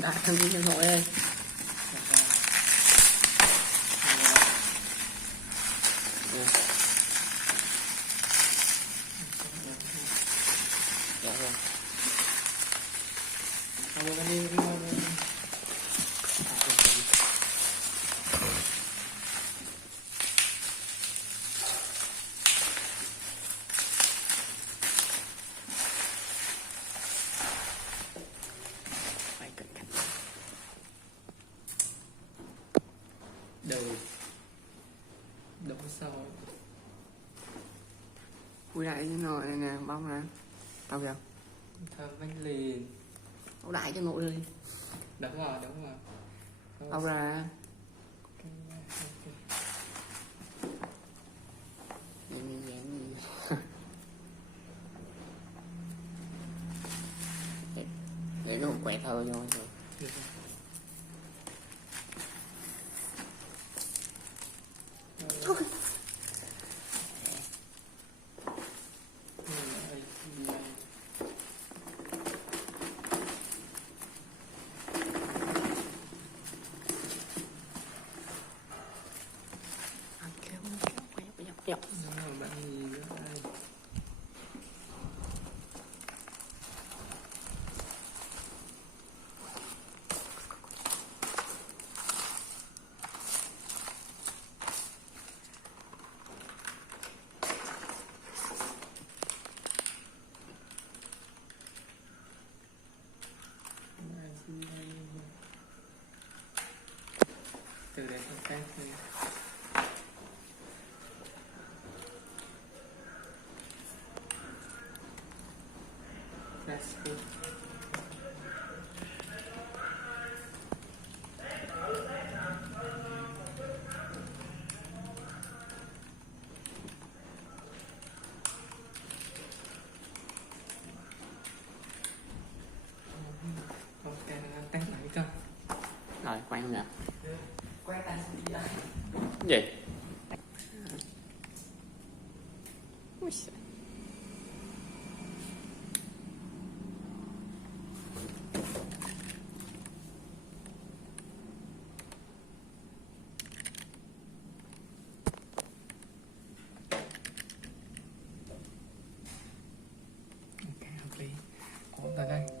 Đã thân nhân hội ơi. Đầu sau Vui đại cho nội này nè, bông nè. Tao kìa. thơm bánh liền. Tao đại cho nội đi. Đúng rồi. Tao ra. Để nó quẹt thôi thôi. Thôi. Kéo. Bạn gì nữa đây? Từ đây sang khác đi. That's good. Ok, tắt lại coi. Rồi, quay không nè. Quay tay đi đây. Gì? Ui giời. Ok, hợp lý. Ổn rồi đây.